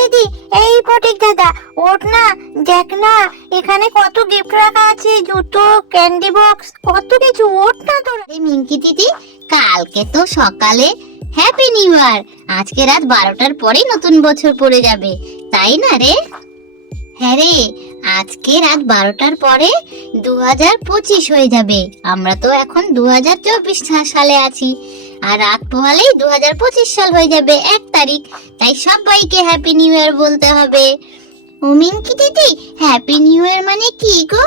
দিদি, এই ফটিক দাদা, ওঠ না, দেখ না এখানে কত গিফট রাখা আছে, জুতো, ক্যান্ডি বক্স, কত কিছু, ওঠ না তোরা। মিঙ্কি দিদি, কালকে তো সকালে হ্যাপি নিউ ইয়ার, আজকে রাত 12টার পরেই নতুন বছর পড়ে যাবে, তাই না রে? হ্যাঁ রে, আজকে রাত 12টার পরে 2025 হয়ে যাবে। আমরা তো এখন 2024 সালে আছি, আর রাত পোহালেই 2025 সাল হয়ে যাবে 1 তারিখ। তাই সবাইকে হ্যাপি নিউ ইয়ার বলতে হবে। ও মিঙ্কি দিদি, হ্যাপি নিউ ইয়ার মানে কি গো?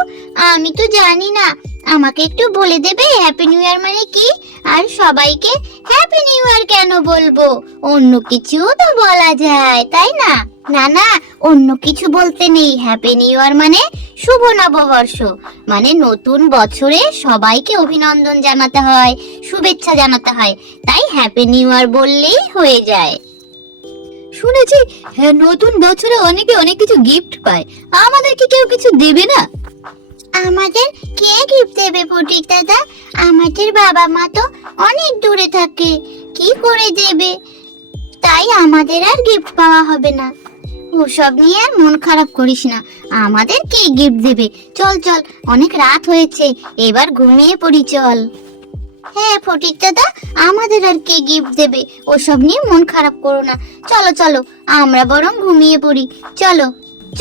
আমি তো জানি না, আমাকে একটু বলে দেবে হ্যাপি নিউ ইয়ার মানে কি? আর সবাইকে হ্যাপি নিউ ইয়ার কেন বলবো? অন্য কিছুও তো বলা যায়, তাই না? না না, অন্য কিছু বলতে নেই। হ্যাপি নিউ ইয়ার মানে শুভ নববর্ষ, মানে নতুন বছরে সবাইকে অভিনন্দন জানাতে হয়, শুভেচ্ছা জানাতে হয়, তাই হ্যাপি নিউ ইয়ার বললেই হয়ে যায়। শুনেছি হ্যাঁ, নতুন বছরে অনেকে অনেক কিছু গিফট পায়, আমাদেরকে কেউ কিছু দেবে না? আমাদের কে গিফট দেবে ফটিক দাদা? আমাদের বাবা মা তো অনেক দূরে থাকে, কি করে দেবে? তাই আমাদের আর গিফট পাওয়া হবে না। ওসব নিয়ে আর মন খারাপ করিস না, আমাদের কে গিফট দেবে? চল চল, অনেক রাত হয়েছে, এবার ঘুমিয়ে পড়ি চল। হ্যাঁ ফটিক দাদা, আমাদের আর কে গিফট দেবে? ওসব নিয়ে মন খারাপ করো না, চলো চলো, আমরা বরং ঘুমিয়ে পড়ি। চলো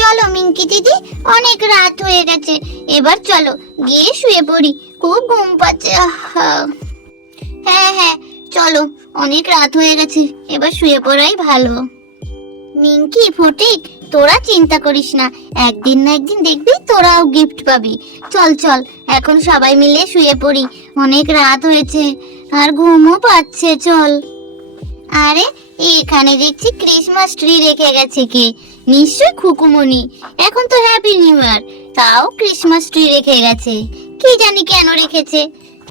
চলো মিঙ্কি দিদি, অনেক রাত হয়ে গেছে, এবার চলো গিয়ে শুয়ে পড়ি, খুব ঘুম পাচ্ছে। হ্যাঁ হ্যাঁ চলো, অনেক রাত হয়ে গেছে, এবার শুয়ে পড়াই ভালো। মিঙ্কি ফটিক, তোরা চিন্তা করিস না, একদিন না একদিন দেখবি তোরাও গিফট পাবি। চল চল, এখন সবাই মিলে শুয়ে পড়ি, অনেক রাত হয়েছে আর ঘুমও পাচ্ছে, চল। আরে এখানে দেখছি ক্রিসমাস ট্রি রেখে গেছে কে? নিশ্চয় খুকুমনি। এখন তো হ্যাপি নিউ ইয়ার, তাও ক্রিসমাস ট্রি রেখে গেছে, কি জানি কেন রেখেছে।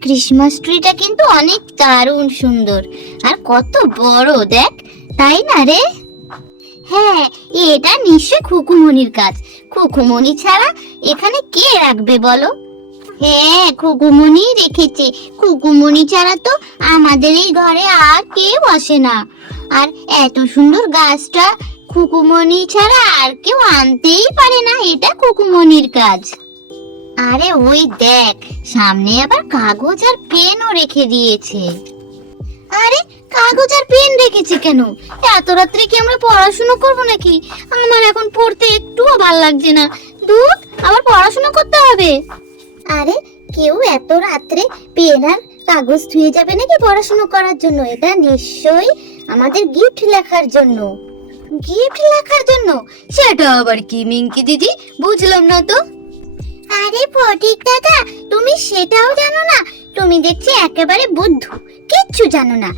ক্রিসমাস ট্রিটা কিন্তু অনেক দারুণ সুন্দর, আর কত বড় দেখ, তাই না রে? হ্যাঁ, এটা নিশ্চয় খুকুমনির কাজ, খুকুমনি ছাড়া এখানে কে রাখবে বলো? হ্যাঁ, খুকুমনি রেখেছে, খুকুমনি ছাড়া তো আমাদের এই ঘরে আর কেউ আসে না। আর এত সুন্দর গাছটা খুকুমনি ছাড়া আর কেউ আনতেই পারে না, এটা খুকুমনির কাজ। আরে ওই দেখ, সামনে আবার কাগজ আর পেনও রেখে দিয়েছে। আরে কাগজ আর পেন রেখেছে কেন? এত রাত্রে কি আমরা পড়াশোনা করব নাকি? আমার এখন পড়তে একটুও ভালো লাগছে না, দূর, আবার পড়াশোনা করতে হবে। আরে কেউ এত রাত্রে পেন আর কাগজ ধুয়ে যাবে নাকি পড়াশোনা করার জন্য? এটা নিশ্চয়ই আমাদের গিফট লেখার জন্য। গিফট লেখার জন্য? সেটা আবার কি মিঙ্কি দিদি, বুঝলাম না তো। আরে ফটিক দাদা, তুমি সেটাও জানো না? তুমি দেখছি একেবারে বুদ্ধু, কিচ্ছু জানো না।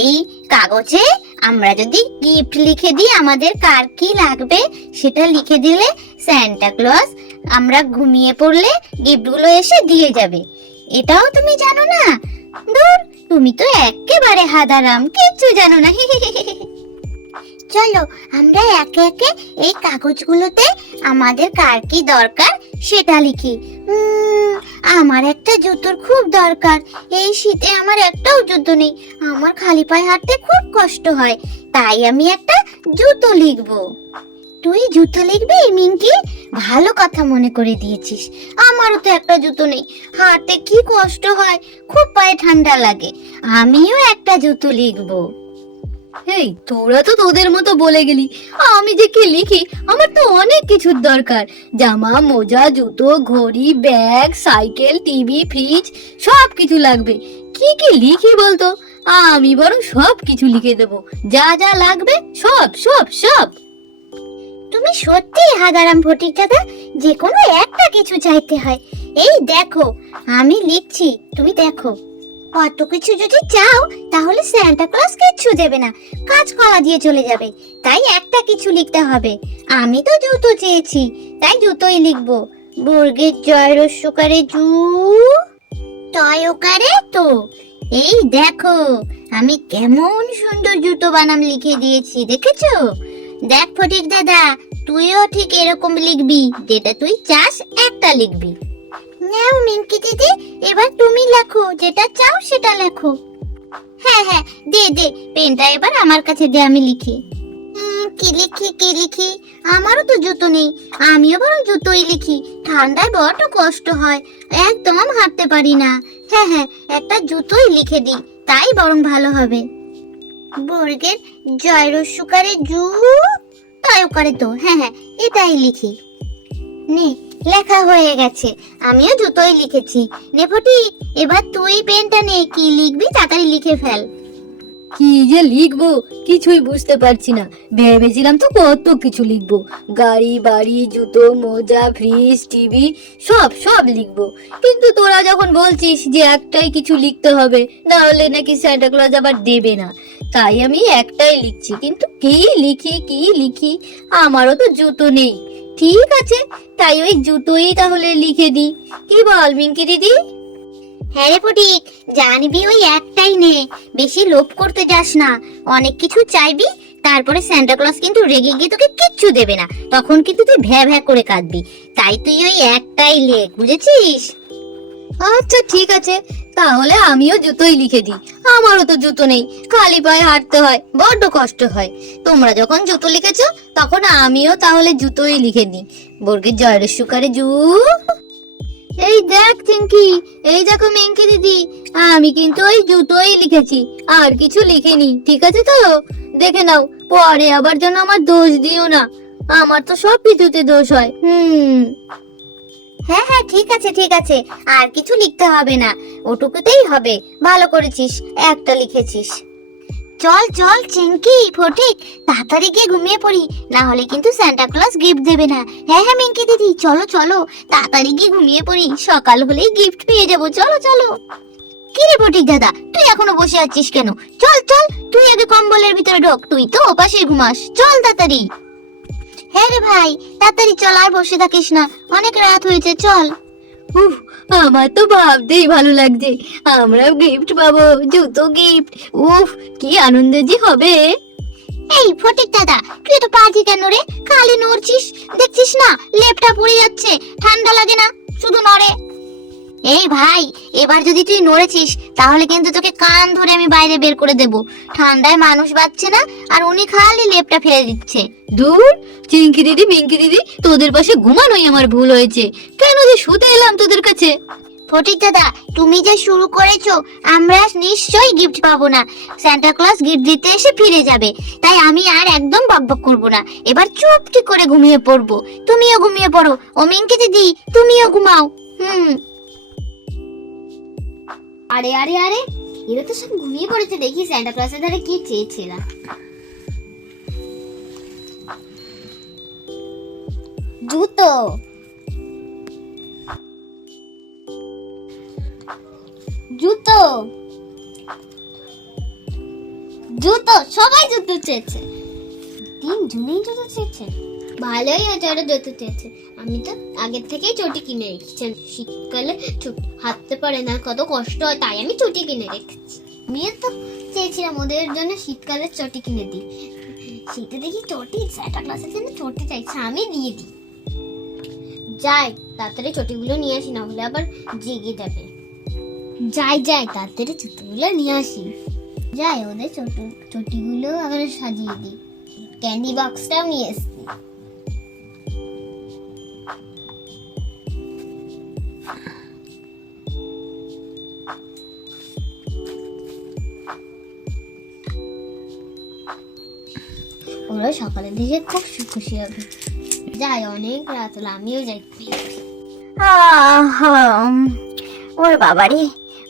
এই কাগজে আমরা যদি গিফট লিখে দিই, আমাদের কার কি লাগবে সেটা লিখে দিলে সান্টা ক্লজ আমরা ঘুমিয়ে পড়লে গিফটগুলো এসে দিয়ে যাবে, এটাও তুমি জানো না? দূর, তুমি তো একেবারে হাদারাম, কিচ্ছু জানো না। চলো আমরা একে একে এই কাগজগুলোতে আমাদের কার কি দরকার সেটা লিখি। আমার একটা জুতোর খুব দরকার, এই শীতে আমার একটাও জুতো নেই, আমার খালি পায়ে হাঁটতে খুব কষ্ট হয়, তাই আমি একটা জুতো লিখবো। তুই জুতো লিখবি মিঙ্কি? ভালো কথা মনে করে দিয়েছিস, আমারও তো একটা জুতো নেই, হাঁটতে কি কষ্ট হয়, খুব পায়ে ঠান্ডা লাগে, আমিও একটা জুতো লিখবো। এই তোরা তো তোদের মতো বলে গেলি, আমি যে কি লিখি? আমার তো অনেক কিছুর দরকার, জামা, মোজা, জুতো, ঘড়ি, ব্যাগ, সাইকেল, টিভি, ফ্রিজ, সব কিছু লাগবে। কি কি লিখি বলতো? আমি বরং সব কিছু লিখে দেবো, যা যা লাগবে সব সব সব। তুমি সত্যি হাগারাম ফটিক দাদা, যে কোনো একটা কিছু চাইতে হয়। এই দেখো আমি লিখছি, তুমি দেখো। অত কিছু যদি চাও তাহলে সান্টা ক্লজ কিচ্ছু দেবে না, কাজ কলা দিয়ে চলে যাবে, তাই একটা কিছু লিখতে হবে। আমি তো জুতো চেয়েছি, তাই জুতোই লিখবো। বর্গের জয়, রস্যকারে জু, টয়কারে তো। এই দেখো আমি কেমন সুন্দর জুতো বানাম লিখে দিয়েছি, দেখেছো? দেখ ফটিক দাদা, তুইও ঠিক এরকম লিখবি, যেটা তুই চাস একটা লিখবি। নাও মিঙ্কি দিদি, এবার তুমি লেখো, যেটা চাও সেটা লেখো। হ্যাঁ হ্যাঁ, দে দে পেনটা, এবার আমার কাছে দে, আমি লিখি। কি লিখি কি লিখি, আমারও তো জুতো নেই, আমিও বরং জুতোই লিখি। ঠান্ডায় বড় কষ্ট হয়, একদম হাঁটতে পারি না। হ্যাঁ হ্যাঁ, একটা জুতোই লিখে দিই, তাই বরং ভালো হবে। বর্গের জয়রস্যুকারে জু, তাই ওকারে তো, হ্যাঁ হ্যাঁ এটাই লিখি। নে, লেখা হয়ে গেছে, আমিও জুতোই লিখেছি। নে ফটিক, এবার তুই পেনটা নে, কি লিখবি তাড়াতাড়ি লিখে ফেল। কি যে লিখবো কিছুই বুঝতে পারছি না। ভেবেছিলাম তো কত কিছু লিখবো, গাড়ি বাড়ি জুতো মোজা ফ্রিজ টিভি সব সব লিখবো, কিন্তু তোরা যখন বলছিস যে একটাই কিছু লিখতে হবে, না হলে নাকি সান্টা ক্লজ আবার দেবে না, তাই আমি একটাই লিখছি। কিন্তু কি লিখি কি লিখি, আমারও তো জুতো নেই। ঠিক আছে, তাই ওই জুতোই তাহলে লিখে দিই। কি বল মিঙ্কি দিদি? হ্যাঁ রে ফটিক, জানবি ওই একটাই নে, বেশি লোভ করতে যাস না। অনেক কিছু চাইবি, তারপরে সান্টা ক্লজ কিন্তু রেগে গিয়ে তোকে কিচ্ছু দেবে না, তখন কিন্তু তুই ভ্যা ভ্যা করে কাঁদবি। তাই তুই ওই একটাই লেখ, বুঝেছিস? আচ্ছা ঠিক আছে, তাহলে আমিও জুতোই লিখে দিই। আমারও তো জুতো নেই, খালি পায়ে হাঁটতে হয়, বড্ড কষ্ট হয়। তোমরা যখন জুতো লিখেছো তখন আমিও তাহলে জুতোই লিখে দিই। বর্গের জয়রস্যুকারে জু। এই দেখ চিঙ্কি, এই দেখো মিঙ্কি দিদি, আমি কিন্তু ওই জুতোই লিখেছি, আর কিছু লিখিনি। ঠিক আছে তো? দেখে নাও, পরে আবার যেন আমার দোষ দিও না, আমার তো সব কিছুতে দোষ হয়। হ্যাঁ হ্যাঁ ঠিক আছে ঠিক আছে, আর কিছু লিখতে হবে না, ওটুকুতেই হবে। ভালো করেছিস, একটা লিখেছিস। চল চল চিঙ্কি ফটিক, তাড়াতাড়ি গিয়ে ঘুমিয়ে পড়ি, না হলে কিন্তু সান্টা ক্লজ গিফট দেবে না। হ্যাঁ হ্যাঁ মিঙ্কি দিদি, চলো চলো তাড়াতাড়ি গিয়ে ঘুমিয়ে পড়ি, সকাল হলেই গিফট পেয়ে যাবো। চলো চলো। কি রে ফটিক দাদা, তুই এখনো বসে আছিস কেন? চল চল, তুই আগে কম্বলের ভিতরে ঢোক, তুই তো ওপাশে ঘুমাস। চল তাড়াতাড়ি। হ্যাঁ রে ভাই, তাড়াতাড়ি চল, আর বসে থাকিস না, অনেক রাত হয়েছে, চল। উফ, আমার তো ভাবতেই ভালো লাগছে, আমরা গিফট পাবো, জুতো গিফট। উফ, কি আনন্দ যে হবে। এই ফটিক দাদা, তুই তো পাজি কেন রে? খালি নড়ছিস, দেখছিস না লেপটা পুড়ে যাচ্ছে, ঠান্ডা লাগে না? শুধু নড়ে। এই ভাই, এবার যদি তুই নড়েছিস তাহলে কিন্তু তোকে কান ধরে আমি বাইরে বের করে দেব। ঠান্ডায় মানুষ বাঁচছে না, আর উনি খালি লেপটা ফেলে দিচ্ছে। দূর, চিঙ্কি দিদি মিঙ্কি দিদি, তোদের পাশে ঘুমানোই আমার ভুল হয়েছে, কেন যে শুতে এলাম তোদের কাছে। ফটিক দাদা, তুমি যে শুরু করেছো, আমরা নিশ্চয়ই গিফট পাবো না। সান্টা ক্লজ গিফট দিতে এসে ফিরে যাবে, তাই আমি আর একদম বকবক করবো না। এবার চুপটি করে ঘুমিয়ে পড়বো। তুমিও ঘুমিয়ে পড়ো, ও মিঙ্কি দিদি তুমিও ঘুমাও। আরে আরে আরে, এরা তো সব ঘুমিয়ে পড়েছে, দেখি সান্টা ক্লজের ধারে কি চেয়েছিলাম। জুতো, জুতো, জুতো, সবাই জুতো চেয়েছে, তিনজনেই জুতো চেয়েছে। ভালোই হয়েছে ওরা জুতো চেয়েছে, আমি তো আগের থেকেই চটি কিনে রেখেছি। শীতকালে হাঁটতে পারে না, কত কষ্ট হয়, তাই আমি চটি কিনে রেখেছি। আমিও তো চেয়েছিলাম ওদের জন্য শীতকালে চটি কিনে দিই। শীতে দেখি চটি, সান্টা ক্লজের জন্য চটি চাইছে, আমি দিয়ে দিই। যাই তাড়াতাড়ি চটিগুলো নিয়ে আসি, না হলে আবার জেগে যাবে। যাই যাই তাড়াতাড়ি চটিগুলো নিয়ে আসি। যাই, ওদের চটিগুলো আবার সাজিয়ে দিই। ক্যান্ডি বক্সটাও নিয়ে এসছি। ওরা সকালের দিকে খুব খুশি হবে। যাই, অনেক রাত হলো, আমিও যাই। ওর বাবারে,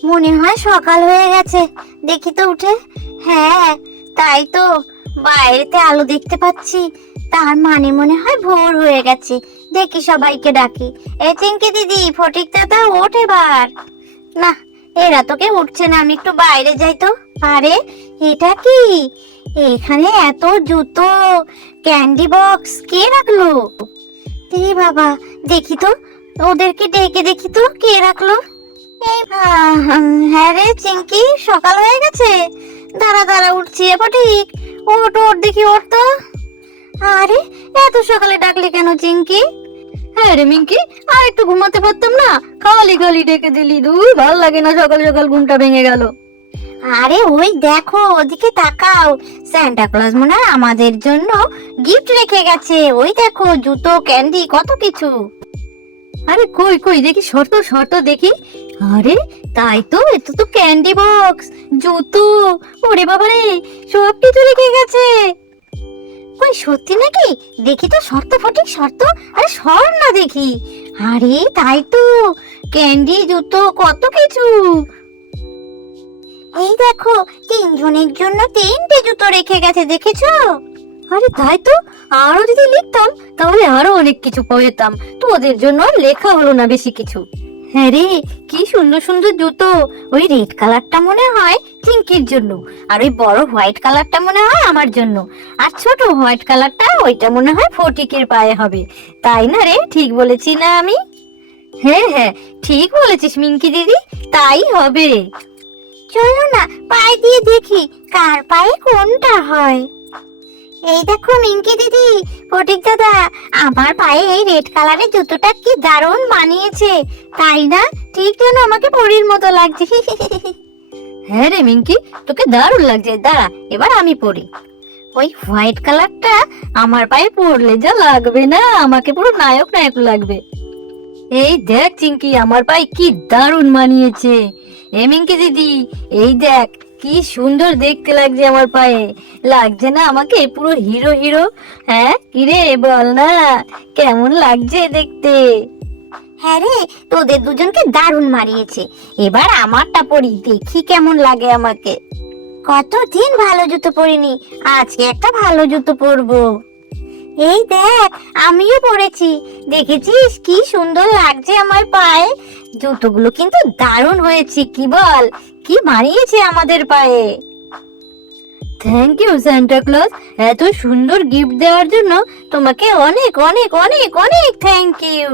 মনে হয় সকাল হয়ে গেছে, দেখি তো উঠে। হ্যাঁ তাই তো, বাইরেতে আলো দেখতে পাচ্ছি, তার মানে মনে হয় ভোর হয়ে গেছে। দেখি সবাইকে ডাকি। এই চিঙ্কি দিদি, ফটিক দাদা, ওঠ এবার। না, এরা তো কেউ উঠছে না, আমি একটু বাইরে যাই তো। আরে এটা কি, এখানে এত জুতো, ক্যান্ডি বক্স কে রাখলো? এ বাবা, দেখি তো, ওদেরকে ডেকে দেখি তো কে রাখলো। হ্যাঁ রে চিঙ্কি, সকাল হয়ে গেছে, দাঁড়া দাঁড়া উঠছি। ঠিক, ওঠ ওঠ দেখি, ওঠ তো। আরে এত সকালে ডাকলি কেন চিঙ্কি? হ্যাঁ রে মিঙ্কি, আর একটু ঘুমাতে পারতাম না, খালি খালি ডেকে দিলি। দূর, ভাল লাগে না, সকাল সকাল ঘুমটা ভেঙে গেল। আরে ওই দেখো, ওদিকে তাকাও, সান্টা ক্লজ মনে হয় আমাদের জন্য গিফট রেখে গেছে। ওই দেখো, জুতো, ক্যান্ডি, কত কিছু। আরে কই কই দেখি, শর্ত শর্ত দেখি। আরে তাই তো, এটা তো ক্যান্ডি বক্স, জুতো, ওরে বাবারে, সব কিছু রেখে গেছে। ওই সত্যি নাকি? দেখি তো শর্ত, ফটিক শর্ত। আরে সর না দেখি। আরে তাই তো, ক্যান্ডি, জুতো, কত কিছু। এই দেখো, 3 জনের জন্য 3টে জুতো রেখে গেছে, দেখেছো? আরে তাই তো, আরো যদি লিখতাম তাহলে আরো অনেক কিছু পেতাম। তো ওদের জন্য আর লেখা হলো না বেশি কিছু। হ্যাঁ রে, কি সুন্দর সুন্দর জুতো। ওই রেড কালারটা মনে হয় চিঙ্কির জন্য, আর ওই বড় হোয়াইট কালারটা মনে হয় আমার জন্য, আর ছোট হোয়াইট কালারটা ওইটা মনে হয় ফটিকের পায়ে হবে। তাই না রে, ঠিক বলেছি না আমি? হ্যাঁ হ্যাঁ, ঠিক বলেছিস মিঙ্কি দিদি, তাই হবে। চলো না পায়ে দিয়ে দেখি কার পায়ে কোনটা হয়। এই দেখো মিঙ্কি দিদি, ফটিক দাদা, আমার পায়ে এই রেড কালারের জুতোটা কি দারুণ মানিয়েছে, তাই না? ঠিক যেন আমাকে পরীর মতো লাগছে। হ্যাঁ রে মিঙ্কি, তোকে দারুণ লাগছে। দাঁড়া, এবার আমি পরি। ওই হোয়াইট কালারটা আমার পায়ে পড়লে যা লাগবে না, আমাকে পুরো নায়ক নায়ক লাগবে। এই দেখ চিঙ্কি, আমার পায়ে কি দারুণ মানিয়েছে। এ মিঙ্কি দিদি, এই দেখ কি সুন্দর দেখতে লাগছে আমার পায়ে। লাগছে না আমাকে পুরো হিরো হিরো? হ্যাঁ কিরে বল না, কেমন লাগছে দেখতে? হ্যাঁ রে, তোদের দুজনকে দারুণ মারিয়েছে। এবার আমারটা পরি, দেখি কেমন লাগে আমাকে। কতদিন ভালো জুতো পরিনি, আজকে একটা ভালো জুতো পরবো। এই দেখ, আমিও পরেছি, দেখেছিস কি সুন্দর লাগছে আমার পায়ে। জুতোগুলো কিন্তু দারুণ হয়েছে, কি বল? কি মানিয়েছে আমাদের পায়ে। থ্যাংক ইউ সান্টা ক্লজ, এত সুন্দর গিফট দেওয়ার জন্য তোমাকে অনেক অনেক অনেক অনেক থ্যাংক ইউ।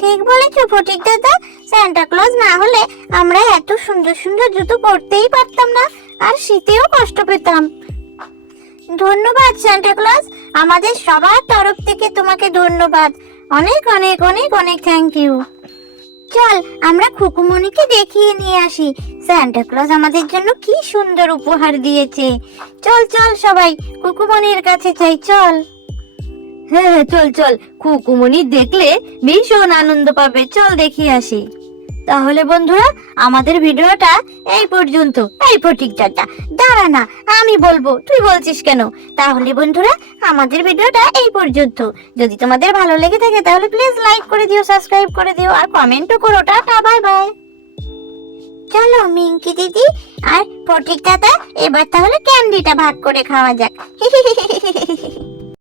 ঠিক বলেছো ফটিক দাদা, সান্টা ক্লজ না হলে আমরা এত সুন্দর সুন্দর জুতো পরতেই পারতাম না, আর শীতেও কষ্ট পেতাম। ধন্যবাদ সান্টা ক্লজ, আমাদের সবার তরফ থেকে তোমাকে ধন্যবাদ। অনেক অনেক অনেক অনেক থ্যাংক ইউ। চল আমরা খুকুমণিকে দেখিয়ে নিয়ে আসি সান্টা ক্লজ আমাদের জন্য কি সুন্দর উপহার দিয়েছে। চল চল সবাই খুকুমণির কাছে যাই, চল। হ্যাঁ হ্যাঁ, চল চল, খুকুমণি দেখলে ভীষণ আনন্দ পাবে, চল দেখিয়ে আসি। তাহলে বন্ধুরা, আমাদের ভিডিওটা এই পর্যন্ত। এই ফটিক দাদা দাঁড়া না, আমি বলবো, তুই বলছিস কেন? তাহলে বন্ধুরা, আমাদের ভিডিওটা এই পর্যন্ত। যদি তোমাদের ভালো লেগে থাকে তাহলে প্লিজ লাইক করে দিও, সাবস্ক্রাইব করে দিও, আর কমেন্টও করো। Tata, bye bye. চলো মিঙ্কি দিদি আর ফটিক দাদা, এবার তাহলে ক্যান্ডিটা ভাগ করে খাওয়া যাক।